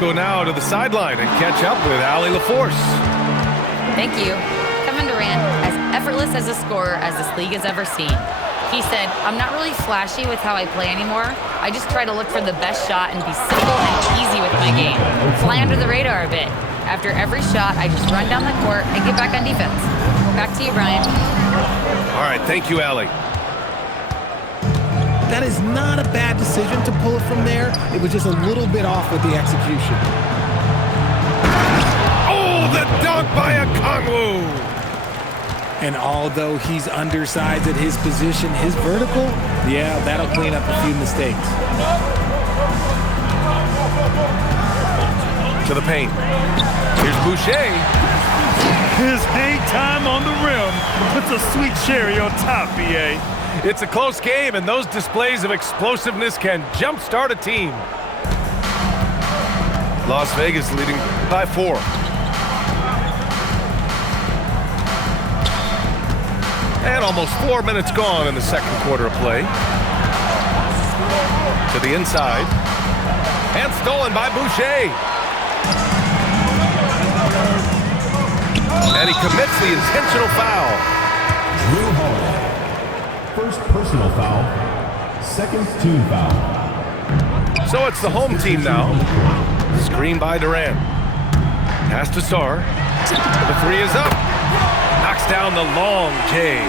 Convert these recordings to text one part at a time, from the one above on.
Go now to the sideline and catch up with Allie LaForce. Thank you. Kevin Durant, as effortless as a scorer as this league has ever seen. He said, "I'm not really flashy with how I play anymore. I just try to look for the best shot and be simple and easy with my game. Fly under the radar a bit. After every shot, I just run down the court and get back on defense." Back to you, Brian. All right, thank you, Allie. That is not a bad decision to pull it from there. It was just a little bit off with the execution. Oh, the dunk by Okongwu! And although he's undersized at his position, his vertical, yeah, that'll clean up a few mistakes. To the paint. Here's Boucher. His hang time on the rim puts a sweet cherry on top, B.A. It's a close game, and those displays of explosiveness can jumpstart a team. Las Vegas leading by 4. And almost 4 minutes gone in the second quarter of play. To the inside. And stolen by Boucher. And he commits the intentional foul. Drew Holiday. First personal foul, second team foul. So it's the home team now. Screen by Durant. Pass to Sarr. The three is up. Knocks down the long J.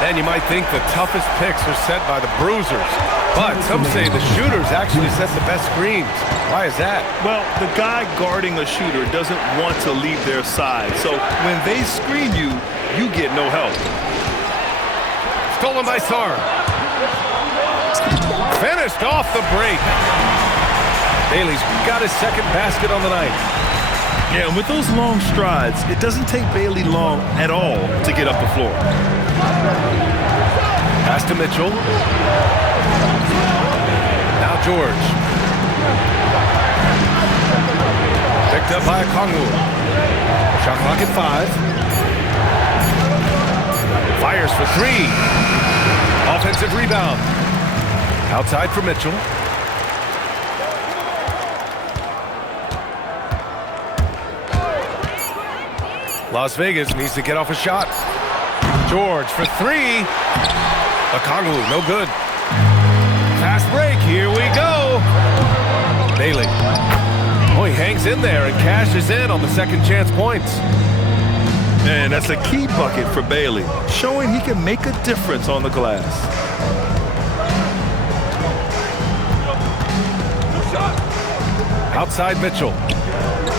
And you might think the toughest picks are set by the bruisers. But some say the shooters actually set the best screens. Why is that? Well, the guy guarding a shooter doesn't want to leave their side. So when they screen you, you get no help. Stolen by Sarr. Finished off the break. Bailey's got his second basket on the night. Yeah, and with those long strides, it doesn't take Bailey long at all to get up the floor. Pass to Mitchell. Now George. Picked up by Okongwu. Shot clock at 5. Fires for 3. Offensive rebound. Outside for Mitchell. Las Vegas needs to get off a shot. George for 3. Okongwu, no good. Fast break, here we go. Bailey. Oh, he hangs in there and cashes in on the second chance points. And that's a key bucket for Bailey, showing he can make a difference on the glass. Outside Mitchell.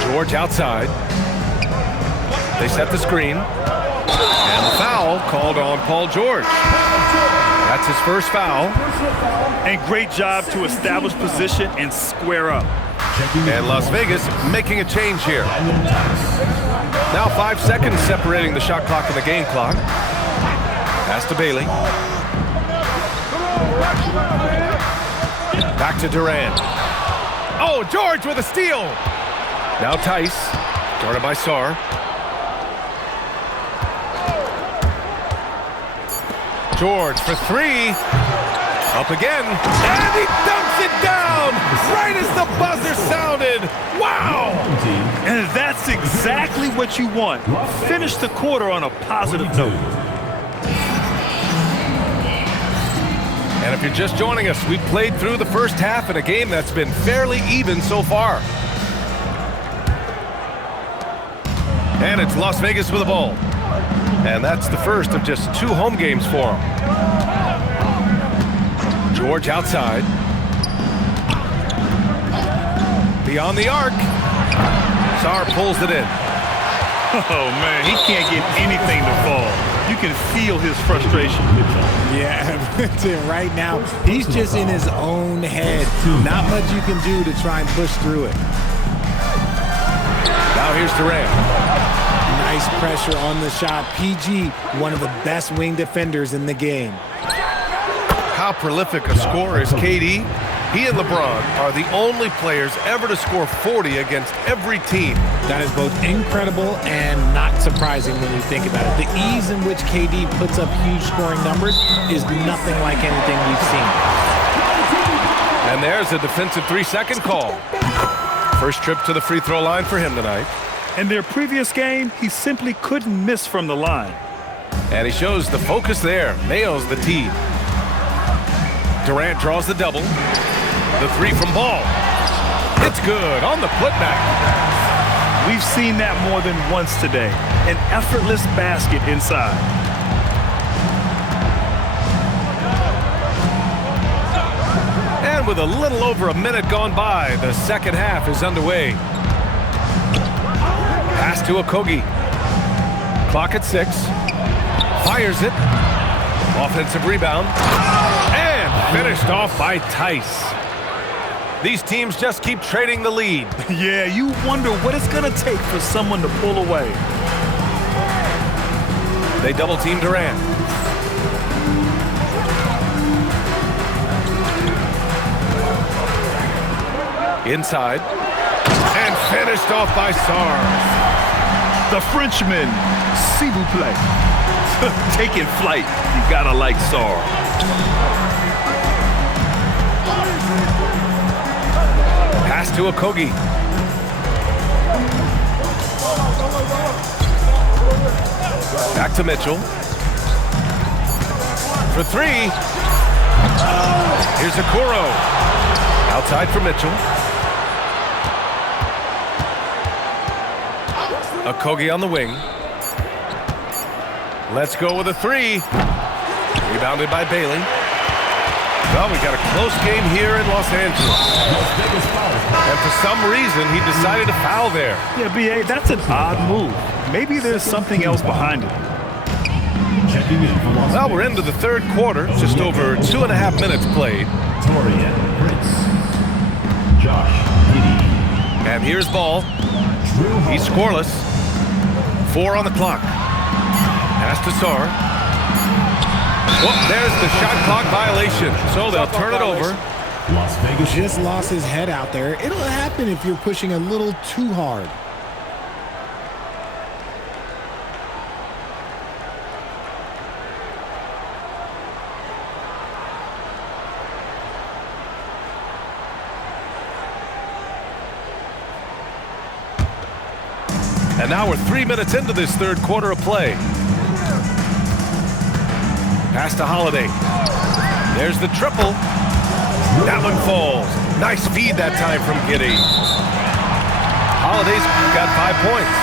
George outside. They set the screen. And the foul called on Paul George. That's his first foul. And great job to establish position and square up. And Las Vegas making a change here. Now 5 seconds separating the shot clock and the game clock. Pass to Bailey. Back to Durant. Oh, George with a steal. Now Tice, guarded by Sarr. George for 3. Up again. And he dumps it down right as the buzzer sounded. Wow! And that's exactly what you want. Finish the quarter on a positive note. And if you're just joining us, we've played through the first half in a game that's been fairly even so far. And it's Las Vegas with the ball. And that's the first of just 2 home games for him. George outside. Beyond the arc. Sarr pulls it in. Oh, man, he can't get anything to fall. You can feel his frustration. Yeah, right now, he's just in his own head. Not much you can do to try and push through it. Now here's Durant. Nice pressure on the shot. PG, one of the best wing defenders in the game. How prolific a scorer is KD? He and LeBron are the only players ever to score 40 against every team. That is both incredible and not surprising when you think about it. The ease in which KD puts up huge scoring numbers is nothing like anything we've seen. And there's a defensive 3-second call. First trip to the free throw line for him tonight. In their previous game, he simply couldn't miss from the line. And he shows the focus there. Nails the tee. Durant draws the double. The three from Ball. It's good on the putback. We've seen that more than once today. An effortless basket inside. And with a little over a minute gone by, the second half is underway. Pass to Okogie. Clock at 6. Fires it. Offensive rebound. And finished off by Tice. These teams just keep trading the lead. Yeah, you wonder what it's going to take for someone to pull away. They double team Durant. Inside. And finished off by Sarr. The Frenchman, s'il vous plaît. Taking flight. You gotta like Sarr. Pass to Okogie. Back to Mitchell. For three. Here's Okoro. Outside for Mitchell. Okogie on the wing. Let's go with a three. Rebounded by Bailey. Well, we got a close game here in Los Angeles. And for some reason, he decided to foul there. Yeah, B.A., that's an odd move. Maybe there's something else behind it. Well, we're into the third quarter. Just over 2.5 minutes played. Torian Prince. Josh Giddey. And here's Ball. He's scoreless. 4 on the clock. Pass to Sarr. Well, there's the shot clock violation. So they'll turn it over. Las Vegas Just lost his head out there. It'll happen if you're pushing a little too hard. And now we're 3 minutes into this third quarter of play. Pass to Holiday. There's the triple. That one falls. Nice feed that time from Giddey. Holiday's got 5 points.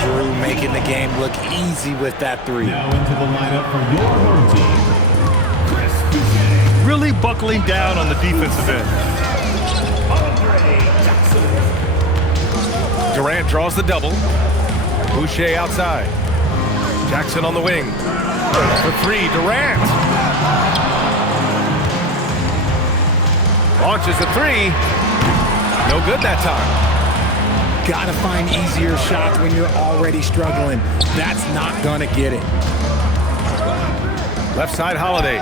Drew making the game look easy with that three. now into the lineup for your home team. Chris Boucher. Really buckling down on the defensive end. Durant draws the double. Boucher outside. Jackson on the wing. For three, Durant. Launches the three. No good that time. Gotta find easier shots when you're already struggling. That's not gonna get it. Left side, Holiday.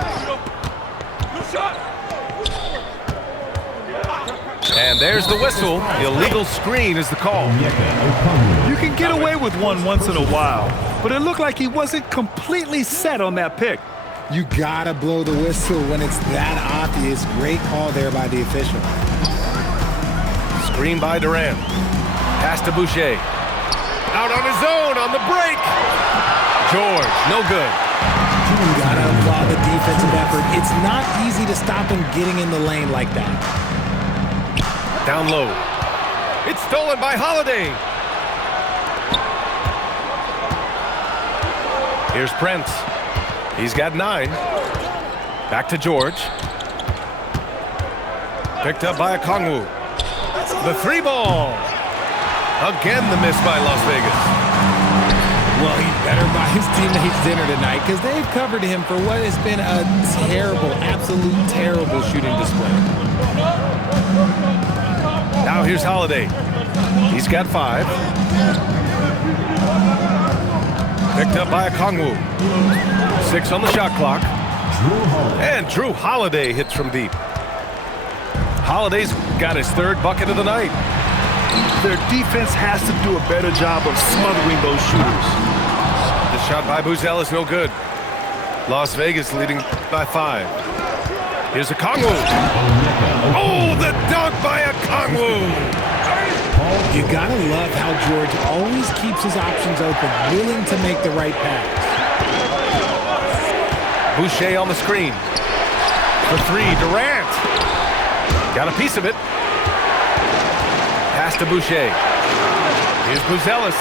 And there's the whistle. Illegal screen is the call. You can get away with one once in a while, but it looked like he wasn't completely set on that pick. You gotta blow the whistle when it's that obvious. Great call there by the official. Screen by Durant. Pass to Boucher. Out on his own on the break. George, no good. You gotta applaud the defensive effort. It's not easy to stop him getting in the lane like that. Down low. It's stolen by Holiday. Here's Prince. He's got 9. Back to George. Picked up by Okongwu. The 3 ball. Again the miss by Las Vegas. Well, he better buy his teammates dinner tonight because they've covered him for what has been a terrible, absolute terrible shooting display. Now here's Holiday. He's got 5. Picked up by Okongwu. 6 on the shot clock. And Drew Holiday hits from deep. Holiday's got his 3rd bucket of the night. Their defense has to do a better job of smothering those shooters. The shot by Buzel is no good. Las Vegas leading by 5. Here's Okongwu. Oh, the dunk by Okongwu. You gotta love how George always keeps his options open, willing to make the right pass. Boucher on the screen. For three, Durant. Got a piece of it. Pass to Boucher. Here's Buzelis.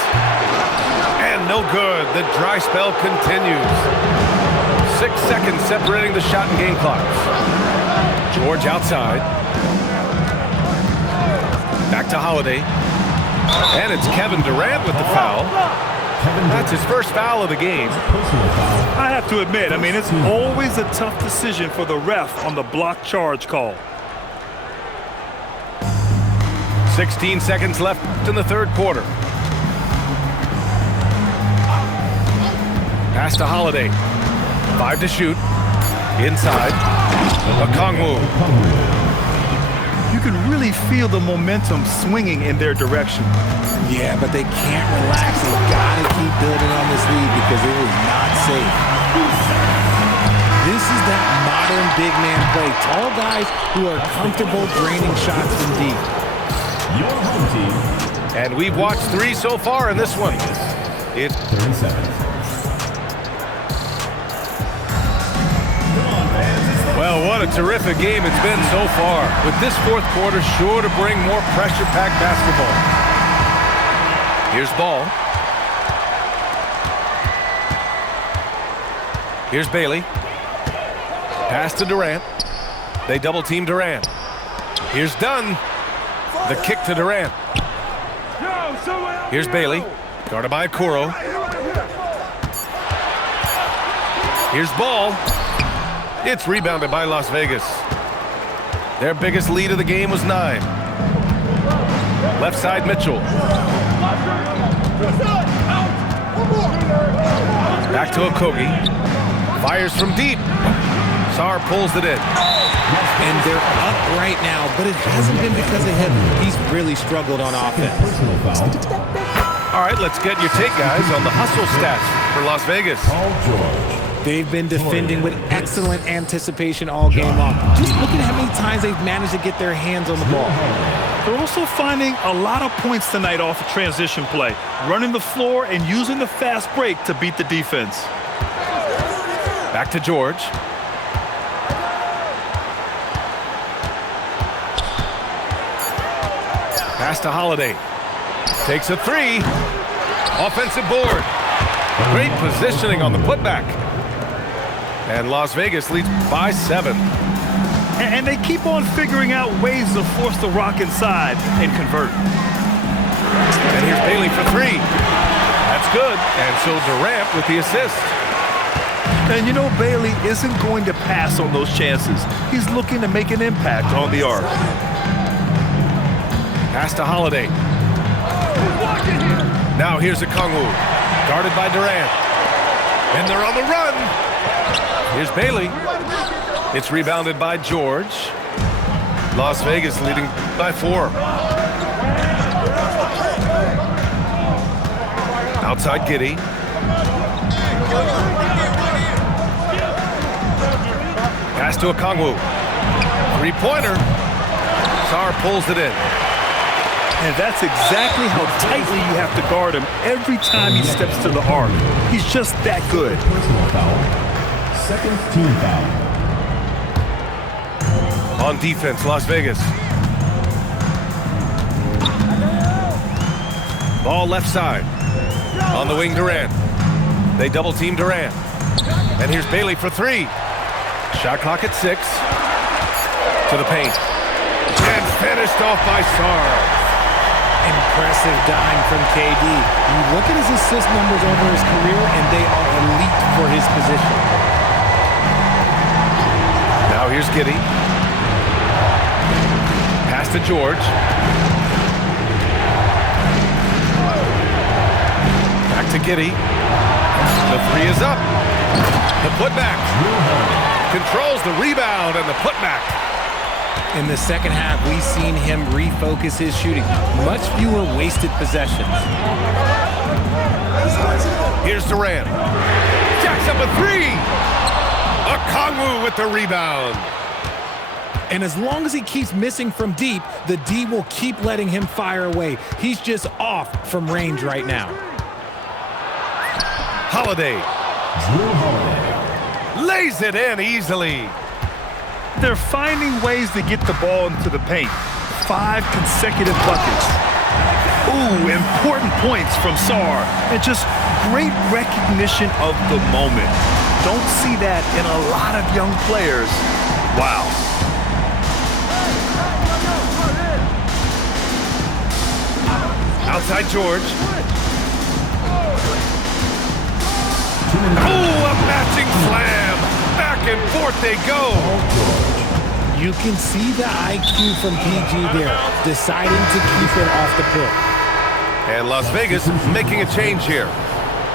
And no good. The dry spell continues. 6 seconds separating the shot and game clocks. George outside. Back to Holiday. And it's Kevin Durant with the foul. That's his first foul of the game. I have to admit, I mean, it's always a tough decision for the ref on the block charge call. 16 seconds left in the third quarter. Pass to Holiday. 5 to shoot. Inside. Okongwu. You can really feel the momentum swinging in their direction. Yeah, but they can't relax. They've got to keep building on this lead because it is not safe. This is that modern big man play. Tall guys who are comfortable draining shots from deep. Your home team. And we've watched 3 so far in this one. It's 30 seconds. Well, what a terrific game it's been so far. With this fourth quarter sure to bring more pressure-packed basketball. Here's Ball. Here's Bailey. Pass to Durant. They double-team Durant. Here's Dunn. The kick to Durant. Here's Bailey. Guarded by Okoro. Here's Ball. It's rebounded by Las Vegas. Their biggest lead of the game was 9. Left side, Mitchell. Back to Okogie. Fires from deep. Sarr pulls it in. And they're up right now, but it hasn't been because of him. He's really struggled on offense. Personal foul. All right, let's get your take, guys, on the hustle stats for Las Vegas. Paul George. They've been defending with excellent anticipation all game long. Just look at how many times they've managed to get their hands on the ball. They're also finding a lot of points tonight off of transition play, running the floor and using the fast break to beat the defense. Back to George. Pass to Holiday. Takes a 3. Offensive board. Great positioning on the putback. And Las Vegas leads by 7. And they keep on figuring out ways to force the rock inside and convert. And here's Bailey for 3. That's good. And so Durant with the assist. And you know, Bailey isn't going to pass on those chances. He's looking to make an impact on the arc. Pass to Holiday. Now here's Okongwu. Guarded by Durant. And they're on the run. Here's Bailey. It's rebounded by George. Las Vegas leading by 4. Outside Giddey. Pass to Okongwu. 3-pointer. Sarr pulls it in. And that's exactly how tightly you have to guard him every time he steps to the arc. He's just that good. Personal foul. Second team foul. On defense, Las Vegas. Ball left side. On the wing, Durant. They double-team Durant. And here's Bailey for 3. Shot clock at 6. To the paint. And finished off by Sarr. Impressive dime from KD. You look at his assist numbers over his career, and they are elite for his position. Now here's Giddey. Pass to George. Back to Giddey. The 3 is up. The putback. Controls the rebound and the putback. In the second half, we've seen him refocus his shooting. Much fewer wasted possessions. Here's Durant. Jacks up a 3. Okongwu with the rebound. And as long as he keeps missing from deep, the D will keep letting him fire away. He's just off from range right now. Holiday. Drew Holiday. Lays it in easily. They're finding ways to get the ball into the paint. 5 consecutive buckets. Ooh, important points from Sarr. And just great recognition of the moment. Don't see that in a lot of young players. Wow. Outside George. Oh, a matching slam. Back and forth they go. You can see the IQ from PG there, deciding to keep it off the pick. And Las Vegas making a change here.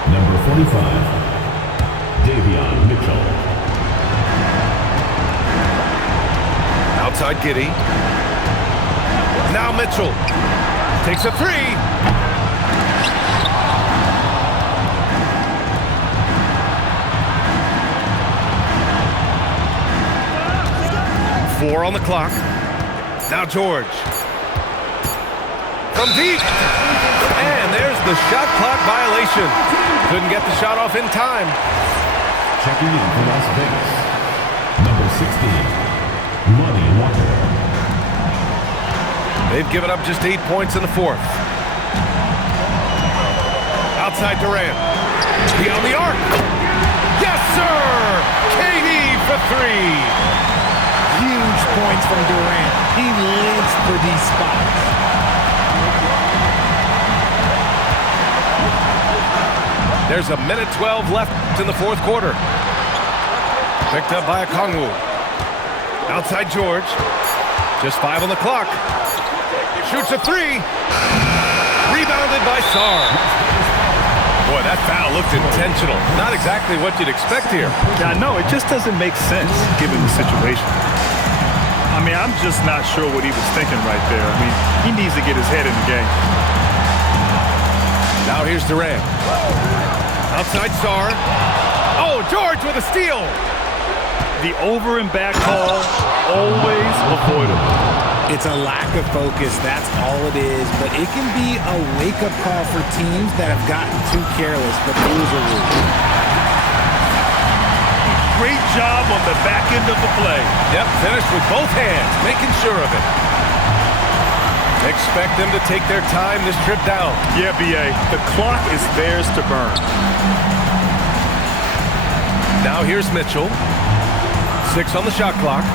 Number 45, Davion Mitchell. Outside Giddey. Now Mitchell. Takes a 3. 4 on the clock. Now George. From deep. And there's the shot clock violation. Couldn't get the shot off in time. Checking in for Las Vegas, number 16, Lonnie Walker. They've given up just 8 points in the fourth. Outside Durant. Beyond the arc. Yes, sir! KD for 3. Huge points from Durant. He lives for these spots. There's a minute 12 left in the fourth quarter. Picked up by Okongwu. Outside George. Just 5 on the clock. Shoots a 3. Rebounded by Sarr. Boy, that foul looked intentional. Not exactly what you'd expect here. Yeah, no, it just doesn't make sense given the situation. I mean, I'm just not sure what he was thinking right there. I mean, he needs to get his head in the game. Now here's Durant. Outside Sarr. Oh, George with a steal. The over and back call, always avoidable. It's a lack of focus, that's all it is. But it can be a wake-up call for teams that have gotten too careless, but rules are rules. Great job on the back end of the play. Yep, finished with both hands, making sure of it. Expect them to take their time this trip down. Yeah, B.A., the clock is theirs to burn. Now here's Mitchell. 6 on the shot clock.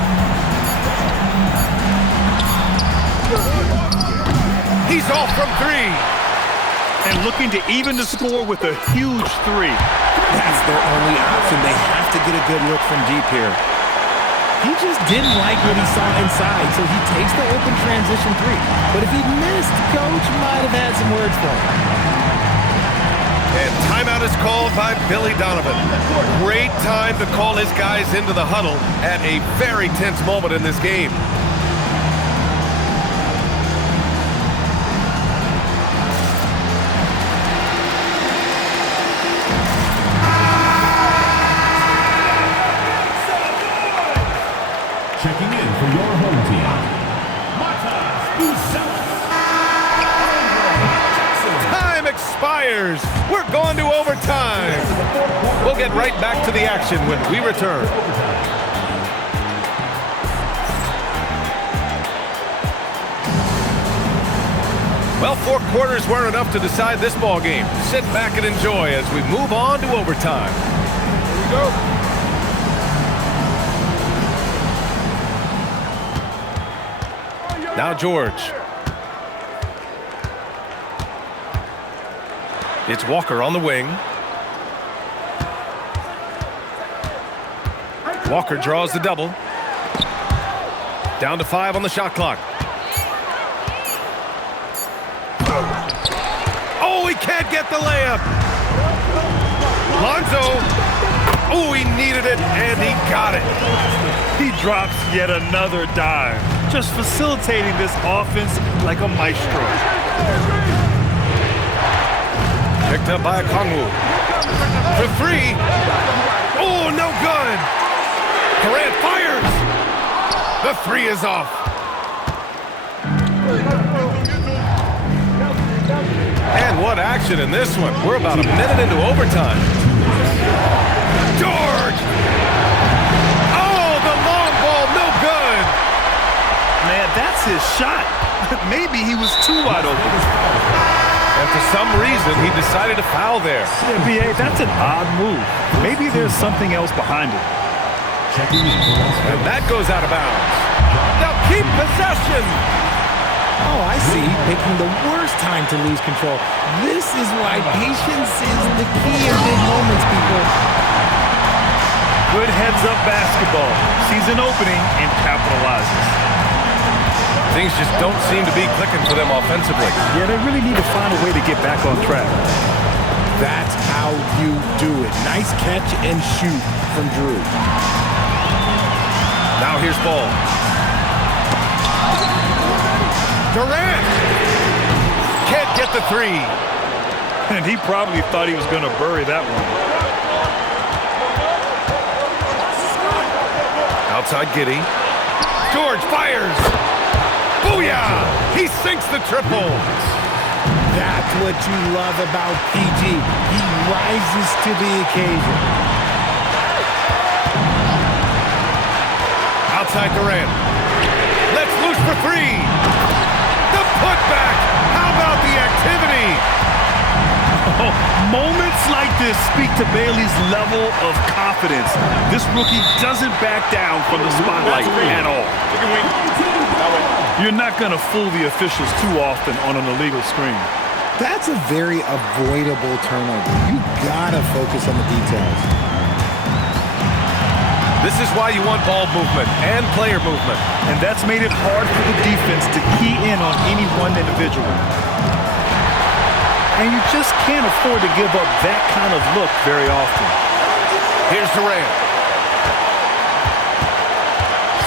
He's off from 3. And looking to even the score with a huge 3. That's their only option. They have to get a good look from deep here. He just didn't like what he saw inside, so he takes the open transition 3. But if he missed, Coach might have had some words for him. And timeout is called by Billy Donovan. Great time to call his guys into the huddle at a very tense moment in this game. Checking in for your home team, Matas Busalas. Time expires. We're going to overtime. We'll get right back to the action when we return. Well, 4 quarters weren't enough to decide this ball game. Sit back and enjoy as we move on to overtime. Here we go. Now George. It's Walker on the wing. Walker draws the double. Down to 5 on the shot clock. Oh, he can't get the layup. Lonzo. Oh, he needed it, and he got it. He drops yet another dive, just facilitating this offense like a maestro. Picked up by Okongwu. For 3. Oh, no good. Durant fires. The three is off. And what action in this one. We're about a minute into overtime. George! Oh, the long ball, no good. Man, that's his shot. Maybe he was too wide open. And for some reason, he decided to foul there. Yeah, B.A., that's an odd move. Maybe there's something else behind it. And that goes out of bounds. Now keep possession. Oh, I see. Picking the worst time to lose control. This is why patience is the key in big moments, people. Good heads-up basketball. Sees an opening and capitalizes. Things just don't seem to be clicking for them offensively. Yeah, they really need to find a way to get back on track. That's how you do it. Nice catch and shoot from Drew. Now here's ball. Durant can't get the three. And he probably thought he was going to bury that one. Outside Giddey. George fires. Booyah! He sinks the triple. That's what you love about PG. He rises to the occasion. Outside Durant. Let's loose for three. The putback. How about the activity? Oh, moments like this speak to Bailey's level of confidence. This rookie doesn't back down from the spotlight at all. You're not going to fool the officials too often on an illegal screen. That's a very avoidable turnover. You gotta focus on the details. This is why you want ball movement and player movement. And that's made it hard for the defense to key in on any one individual. And you just can't afford to give up that kind of look very often. Here's Durant.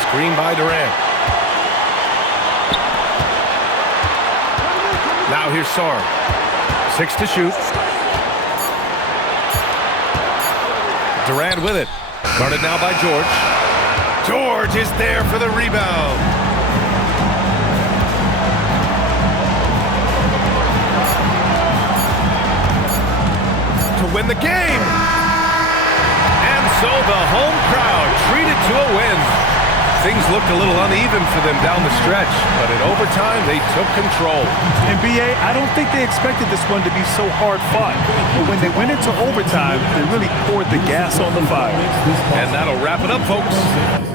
Screen by Durant. Now here's Sarr. 6 to shoot. Durant with it. Guarded now by George. George is there for the rebound. To win the game. And so the home crowd treated to a win. Things looked a little uneven for them down the stretch, but in overtime, they took control. And B.A., I don't think they expected this one to be so hard-fought. But when they went into overtime, they really poured the gas on the fire. And that'll wrap it up, folks.